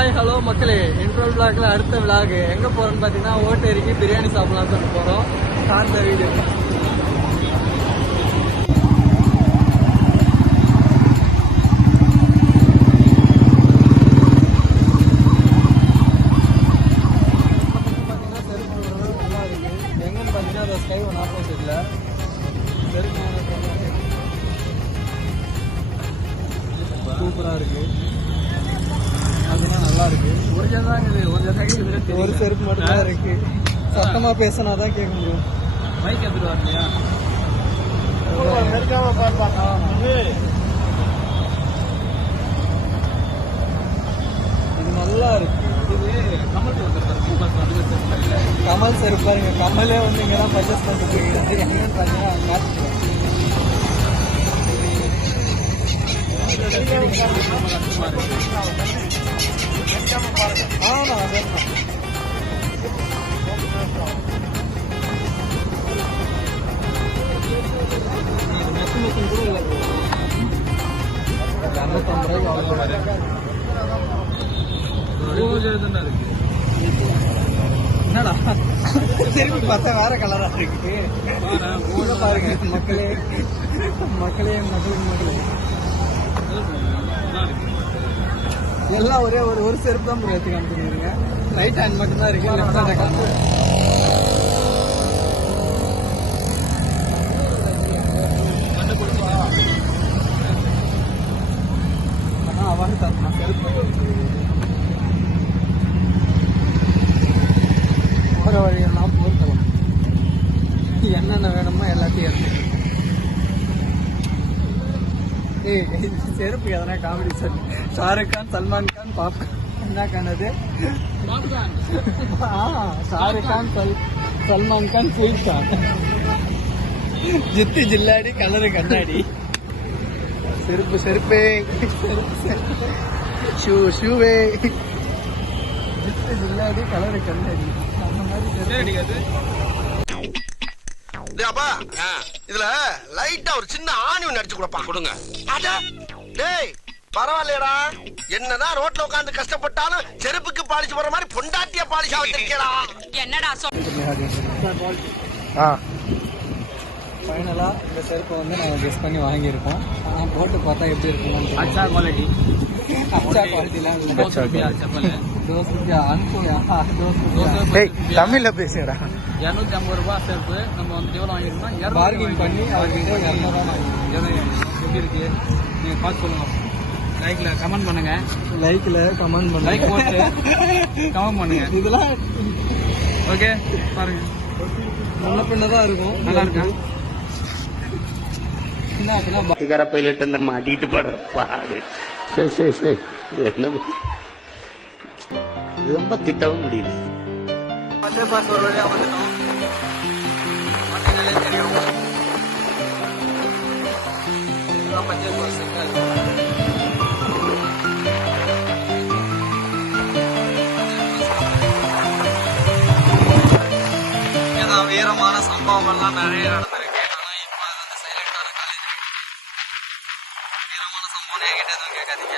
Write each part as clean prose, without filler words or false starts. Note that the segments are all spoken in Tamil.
ஹாய் ஹலோ மக்களே, இன்ட்ரோல் விளாக்ல அடுத்த விளாக் எங்கே போகிறோன்னு பார்த்தீங்கன்னா ஓட்டேரிக்கு பிரியாணி சாப்பிடலாம் தான் போகிறோம். கார்ந்த வீடியோ நல்லா இருக்குது. எங்கன்னு பார்த்தீங்கன்னா அந்த ஸ்கை ஒன் ஆப்போசிட்டில் சூப்பராக இருக்குது. அதெல்லாம் நல்லா இருக்கு. ஒரு செருப்பு மட்டும் தான் இருக்கு. சத்தமா பேசினா தான் கேட்க முடியும். மைக் எடுத்துட்டு வரலையா? இது நல்லா இருக்கு. கமல் செருப்பு பாருங்க. கமலே வந்து இங்கதான் பர்ச்சேஸ் பண்ணிட்டு போயிருக்காரு. எங்கன்னு பாத்தீங்கன்னா காட்டுறேன். என்னடா திருப்பி பார்த்தா வேற கலரா இருக்கு. பாருங்க மக்களே மக்களே மக்களே எல்லாம் ஒரே ஒரு செருப்பு தான் எடுத்து காமிச்சிருக்கீங்க. ரைட் ஹேண்ட் மட்டும் தான் இருக்கு. லெஃப்ட் ஹேண்ட் காமிச்சு அவார்டு தரணும். செருப்பு போகிற வழியெல்லாம் போர்க்கலாம். என்னென்ன வேணுமோ எல்லாத்தையும் எடுத்து. செருப்பு எதனா comedy sir. Shahrukh Khan, Salman Khan, popcorn என்ன கான்? அது ஷாருக் கான், சல்மான் கான், ஃபுல் கான், ஜித்து ஜில்லாடி, கலரு கண்ணாடி. செருப்பு செருப்பே, ஷூவே, ஜித்து ஜில்லாடி, கலரு கண்ணாடி. அந்த மாதிரி இதுல லைட்டா ஒரு சின்ன ஆணி ஒண்ணு அடிச்சு கொடுப்பா. கொடுங்க. டேய் பரவாயில்லையடா, என்னதான் ரோட்ல உட்காந்து கஷ்டப்பட்டாலும் செருப்புக்கு பாலிஷ் போற மாதிரி பொண்டாட்டிய பாலிஷ் ஆகிட்டா. என்னடா ஃபைனலா இந்த செருப்பை வந்து நாங்கள் கெஸ் பண்ணி வாங்கியிருக்கோம். ஆனால் போட்டு பார்த்தா எப்படி இருக்கும்? அச்சா குவாலிட்டி. அச்சா குவாலிட்டிலாம் தமிழ்ல பேசுறா. 250 ரூபாய் செருப்பு நம்ம வந்து எவ்வளோ வாங்கியிருக்கோம்? பார்கிங் பண்ணி அவர்கிட்ட 200 தான் வாங்கியிருக்கோம். எப்படி இருக்கு நீங்கள் பார்த்து சொல்லுங்க. லைக்ல கமெண்ட் பண்ணுங்க. லைக்ல கமெண்ட் பண்ணுங்க. லைக் போட்டு கமெண்ட் பண்ணுங்க. இதெல்லாம் ஓகே பாருங்க. நல்ல பின்னதான் இருக்கும். நல்லா இருக்கா? பையிலிட்டு இந்த மாட்டிட்டு படுற பாடு. சரி சரி சரி, என்ன ரொம்ப திட்டவும் முடியல. பச்சை பாஸ் ஒரு வழியாக வந்துட்டோம். தெரியும் பச்சை பாஸ் வீரமான சம்பவங்கள்லாம் நிறைய நடந்திருக்கு. ஆனால் இப்போ அது வந்து சைலண்டான காலேஜ். வீரமான சம்பவம் என்கிட்ட எதுவும் கேட்காதீங்க.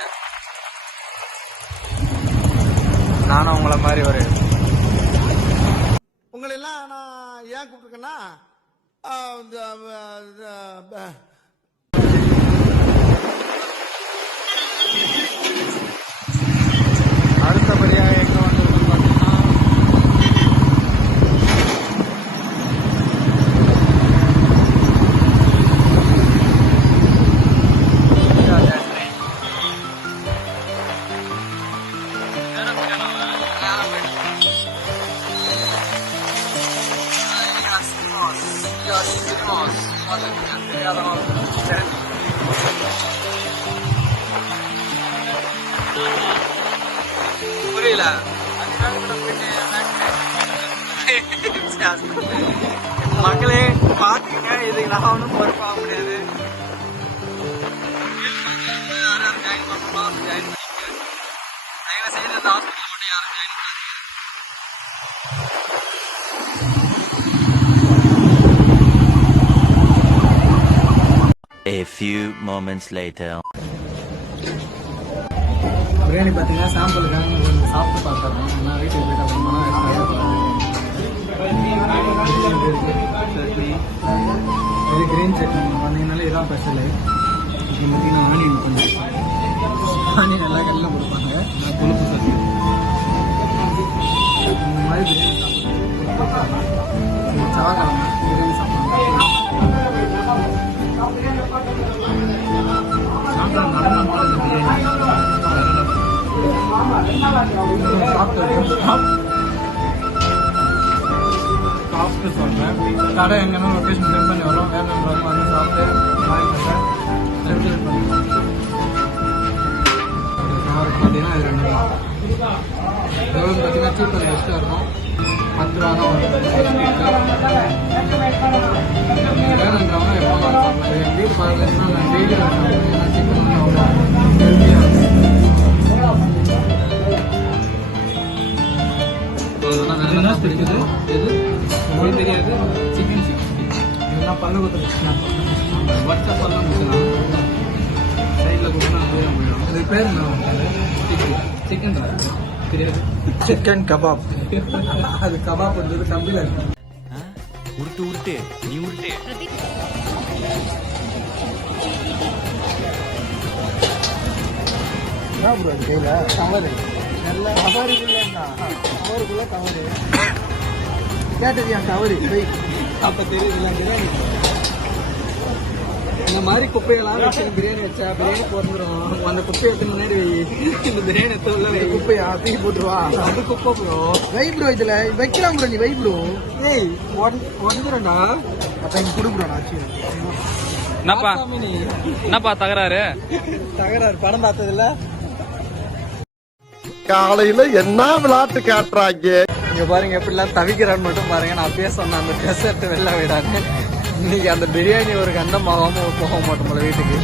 நானும் உங்களை மாதிரி ஒரு உங்களை எல்லாம் நான் ஏன் கூப்பிட்டுருக்கேன்னா, அடுத்தபடியாக எங்கே வந்திருக்குன்னு பார்த்தீங்கன்னா புரியல. மக்களே பாத்துங்க, இதுக்கு நான் ஒன்றும் பொறுப்பாக முடியாது. யாரும் ஜாயின் பண்ணலாம், ஜாயின் பண்ணிக்க. தயவு செய்து இந்த ஹாஸ்பிட்டல் மட்டும் யாரும் ஜாயின் பண்ணாதீங்க. A few moments later. Biryani பார்த்தீங்கன்னா சாம்பிளுக்காக கொஞ்சம் சாப்பிட்டு பார்த்துறோம். நான் வீட்டுக்கு போயிட்டு அப்புறமா சட்னி இது கிரீன் சட்னி வந்தீங்கனாலே இதான் ஸ்பெஷலு. இது பார்த்தீங்கன்னா ஆனியன் கொஞ்சம் ஆனியன் எல்லாம் கல்லில் கொடுப்பாங்க. நான் கொழுப்பு சட்னி இந்த மாதிரி பிரியாணி சாப்பிடுவோம். செவ்வாய்க்கிழமை பிரியாணி சாப்பிடுவாங்க. நடனமான இந்த பிரியாணி சாப்பிட்டு சொல்கிறேன். கடை எங்கன்னா லொக்கேஷன் சென்ட் பண்ணி வரோம். வேணுன்றவங்க வந்து சாப்பிட்டு வாங்கிட்டு செலிப்ரேட் பண்ணுவோம். பார்த்தீங்கன்னா இது 2 தான். எவ்வளோ பார்த்தீங்கன்னா சூப்பர் பெஸ்ட்டாக இருக்கும். 10 ரூபா தான் வரும். வேணுன்றவங்க எப்போ சாப்பிடுவேன். என் வீடு பார்த்துன்னா நான் டெய்லி சாப்பிடுவேன். சிக்கன் வந்து அவ்வளோ ஹெல்த்தியாக இருக்கும். என்ன பிடிக்குது எது தெரியாது. சிக்கன் 60 இதெல்லாம் பல்லு கொடுத்துருச்சுன்னா வச்ச பல்லாம் கொடுக்கலாம். சைடில் கொடுத்தா போயிடும். இது பேர் என்ன? சிக்கன் தான் தெரியாது. Chicken kebab. அது கபாப் வந்து தம்பியில் இருக்கு. உருட்டு உருட்டு நீ உருட்டு. என்ன ப்ரோ அது கையில் கவரு நல்லா கவரு இல்லைன்னா கவருக்குள்ளே கவரு கேட்டது என் கவரு போய் அப்போ தெரியுதுல்ல பிரியாணி. இந்த மாதிரி குப்பையெல்லாம் வச்சு பிரியாணி வச்சா பிரியாணி பிறந்துடும். அந்த குப்பையை எடுத்து முன்னாடி இந்த பிரியாணி உள்ள குப்பையா தூக்கி போட்டுருவா. அது குப்பை ப்ரோ. வை ப்ரோ இதில் வைக்கலாம் ப்ரோ. நீ வை ப்ரோ. ஏய் வந்துடும்டா. அப்போ இங்கே கொடு ப்ரோ. நான் என்னப்பா தகராறு படம் பார்த்ததில்ல. காலையில என்ன விளையாட்டு காட்டுறாங்க. இங்க பாருங்க எப்படிலாம் தவிக்கிறான்னு மட்டும் பாருங்க. நான் அப்பயே சொன்னேன் அந்த ட்ரெஸ் எடுத்து வெளில விடாங்க. இன்னைக்கு அந்த பிரியாணி ஒரு கண்டம் போக மாட்டோம் போல வீட்டுக்கு.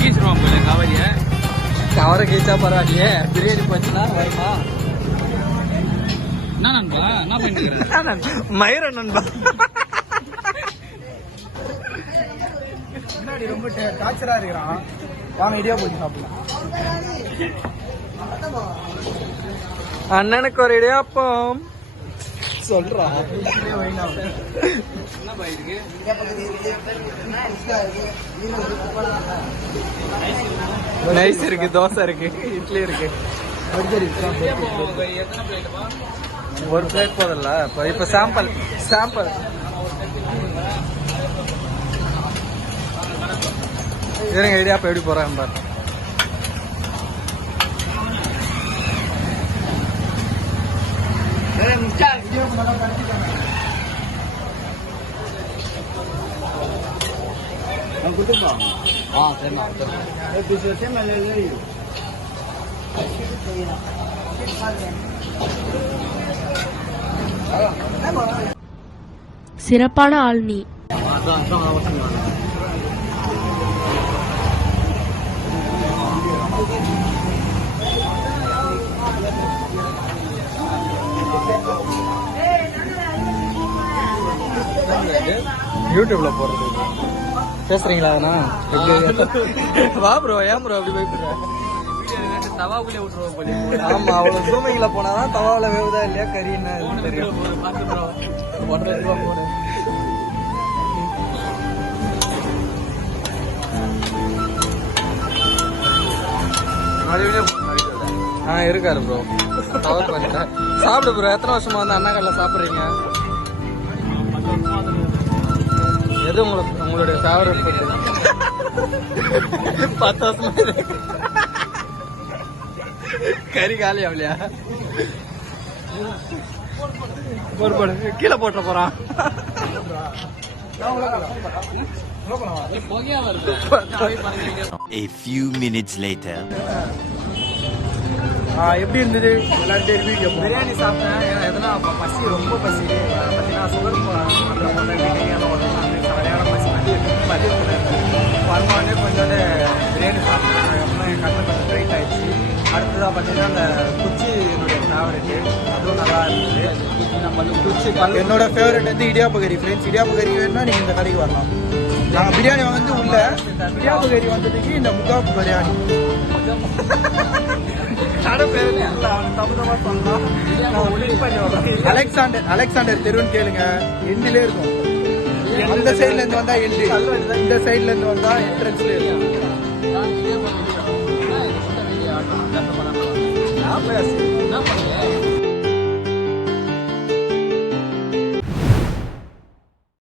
கீச்சிருவான் போல காவலிய. கவரை கீச்சா பரவாயில்லையே. பிரியாணி போச்சுன்னா வருமா? என்ன நண்பா என்ன பண்ணிக்கிறேன்? மயிர நண்பா. முன்னாடி ரொம்ப டார்ச்சரா இருக்கிறான். வாங்க இடியா போய் சாப்பிடலாம். அண்ணனுக்கு ஒரு இடியாப்பம் சொல்றான். நைஸ் இருக்கு, தோசை இருக்கு, இட்லி இருக்கு. ஒரு பிளேட் போதில்ல. இப்ப சாம்பிள் இருங்க. இடியாப்பம் எப்படி போறாங்க பாரு. சிறப்பான ஆள் நீ. யூடியூப்ல போறது பேசுறீங்களா? வா ப்ரோ. ஏன் ப்ரோ அப்படி போய் தவாவுல விட்டுருவோம். ஆமா, அவ்வளவு ஜூமிங்ல போனாதான் தவாவில வேவுதா இல்லையா கறி என்ன தெரியும். 1.5 ரூபா போடு. இருக்காரு ப்ரோ. சாப்பிடு ப்ரோ. எத்தனை வருஷமா வந்து அண்ணா கடையில் சாப்பிட்றீங்க? எது உங்களுடைய ஃபேவரட் ஃபுட்? 10 வருஷமா கறி காலி ஆகலையா? போடு கீழே போட்ட போறான். A few minutes later. எப்படி இருந்தது எல்லாரும் வீடியோ? பிரியாணி சாப்பிட்டேன். எதனா பசி ரொம்ப பசி. பார்த்தீங்கன்னா சுகர் சரியான பசி மதியத்தில் வந்தோடனே கொஞ்சோண்டு பிரியாணி சாப்பிட்டேன். அதுக்கப்புறம் என் கண்ணு கொஞ்சம் டைட் ஆயிடுச்சு. அடுத்ததாக பார்த்தீங்கன்னா அந்த குச்சி என்னுடைய ஃபேவரெட்டு, அதுவும் நல்லா இருந்தது. குச்சி என்னோட ஃபேவரெட் வந்து இடியாப்ப கறி. ஃப்ரெண்ட்ஸ், இடியாப்ப கறி வேணும்னா நீங்கள் இந்த கடைக்கு வரலாம். நாங்கள் பிரியாணி வந்து உள்ள இடியாப்ப கறி வந்ததுக்கு இந்த முகாப் பிரியாணி அலெக்சாண்டர் தெருன்னு கேளுங்க, எண்டிலே இருக்கும். அந்த சைடுல இருந்து வந்தா எண்டு, இந்த சைடுல இருந்து வந்தா என்ட்ரன்ஸ்ல இருக்கும். என்ன